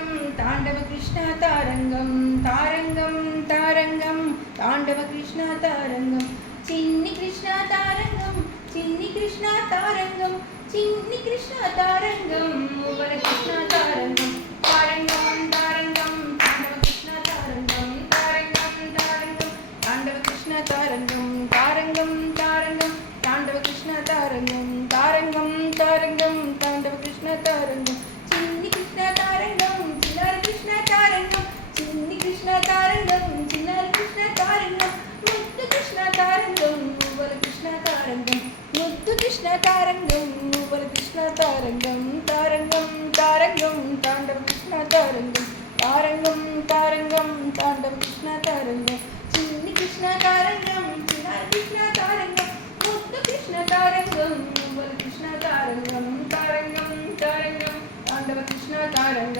तारंगम तांडव कृष्ण तारंगम तारंगम तारंगम तांडव कृष्ण तारंगम चिन्नी कृष्ण तारंगम चिन्नी कृष्ण तारंगम चिन्नी कृष्ण तारंगम मुवर कृष्ण तारंगम तारंगम तारंगम तांडव कृष्ण तारंगम तारंगम तारंगम तांडव कृष्ण तारंगम तारंगम तारंगम तांडव कृष्ण तारंगम तारंगम तारंगम तांडव कृष्ण तारंगम चिन्नी कृष्ण तारंगम चिन्नार कृष्ण तारंगम चिन्नी कृष्ण तारंगम चिन्नार कृष्ण तारंगम मुद्दु कृष्ण तारंगम मुव्वल कृष्ण तारंगम मुद्दु कृष्ण तारंगम मुव्वल कृष्ण तारंगम तारंगम तारंगम तांडव कृष्ण तारंगम तारंगम तारंगम तांडव कृष्ण तारंगम चिन्नी कृष्ण तारंगम चिन्नार कृष्ण तारंगम मुद्दु कृष्ण तारंगम मुव्वल कृष्ण तारंगम तारंगम तारंगम तांडव कृष्ण तारंगम